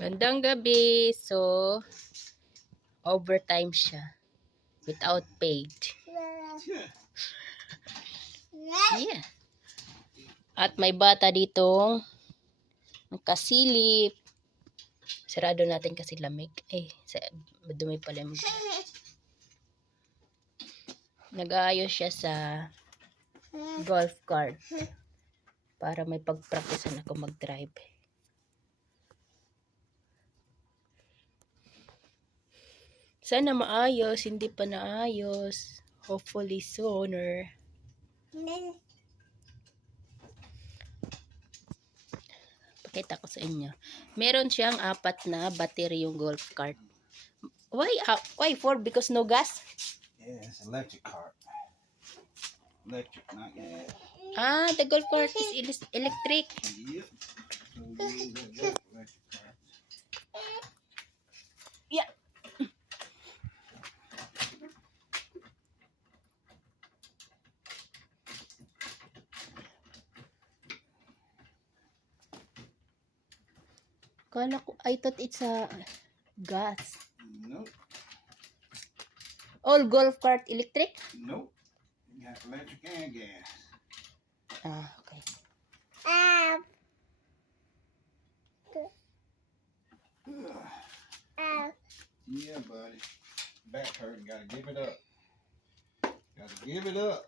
Gandang gabi. So, overtime siya. Without paid. Yeah. At may bata ditong kasilip. Sarado natin kasi lamig. Madumi pala yung nag-aayos siya sa golf cart. Para may pag-practicean ako mag-drive. Sana maayos, hindi pa naayos. Hopefully sooner. Pakita ko sa inyo. Meron siyang 4 na battery yung golf cart. Why 4? Because no gas? Yeah, it's electric cart. Electric, not gas. The golf cart is electric. Yep. So we use that electric cart. Yeah. Kala ko, I thought it's a gas. Nope. All golf cart electric? Nope. You got electric and gas. Okay. Yeah, buddy. Back hurting. Gotta give it up. Gotta give it up.